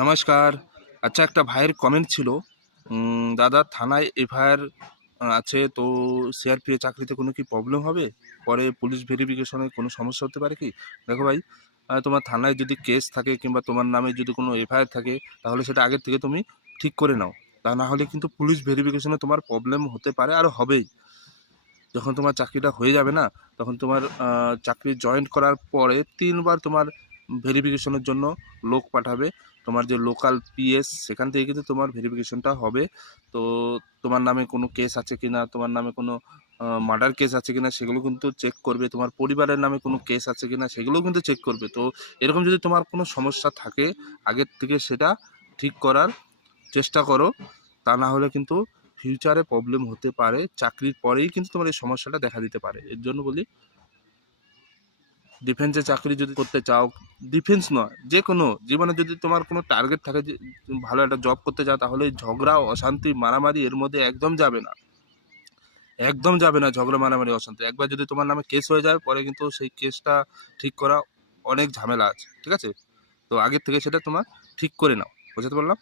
নমস্কার। আচ্ছা, একটা ভাইয়ের কমেন্ট ছিল, দাদা থানায় এফআইআর আছে, তো সিআরপিএ চাকরিতে কোনো কি প্রবলেম হবে? পরে পুলিশ ভেরিফিকেশনে কোনো সমস্যা হতে পারে কি? দেখো ভাই, তোমার থানায় যদি কেস থাকে কিংবা তোমার নামে যদি কোনো এফআইআর থাকে, তাহলে সেটা আগের থেকে তুমি ঠিক করে নাও। তা না হলে কিন্তু পুলিশ ভেরিফিকেশনে তোমার প্রবলেম হতে পারে, আর হবেই। যখন তোমার চাকরিটা হয়ে যাবে না, তখন তোমার চাকরি জয়েন করার পরে ৩ বার তোমার ভেরিফিকেশনের জন্য লোক পাঠাবে। তোমার যে লোকাল পিএস, সেখান থেকে কিন্তু তোমার ভেরিফিকেশনটা হবে। তো তোমার নামে কোনো কেস আছে কিনা, তোমার নামে কোনো মার্ডার কেস আছে কিনা সেগুলো কিন্তু চেক করবে। তোমার পরিবারের নামে কোনো কেস আছে কিনা সেগুলোও কিন্তু চেক করবে। তো এরকম যদি তোমার কোনো সমস্যা থাকে, আগের থেকে সেটা ঠিক করার চেষ্টা করো। তা না হলে কিন্তু ফিউচারে প্রবলেম হতে পারে। চাকরির পরেই কিন্তু তোমার এই সমস্যাটা দেখা দিতে পারে। এর জন্য বলি, ডিফেন্সে চাকরি যদি করতে চাও, ডিফেন্স নয়, যে কোনো জীবনে যদি তোমার কোনো টার্গেট থাকে যে তুমি ভালো একটা জব করতে চাও, তাহলে এই ঝগড়া, অশান্তি, মারামারি এর মধ্যে একদম যাবে না। একদম যাবে না ঝগড়া, মারামারি, অশান্তি। একবার যদি তোমার নামে কেস হয়ে যায়, পরে কিন্তু সেই কেসটা ঠিক করা অনেক ঝামেলা আছে। ঠিক আছে? তো আগের থেকে সেটা তোমার ঠিক করে নাও। বুঝতে পারলাম?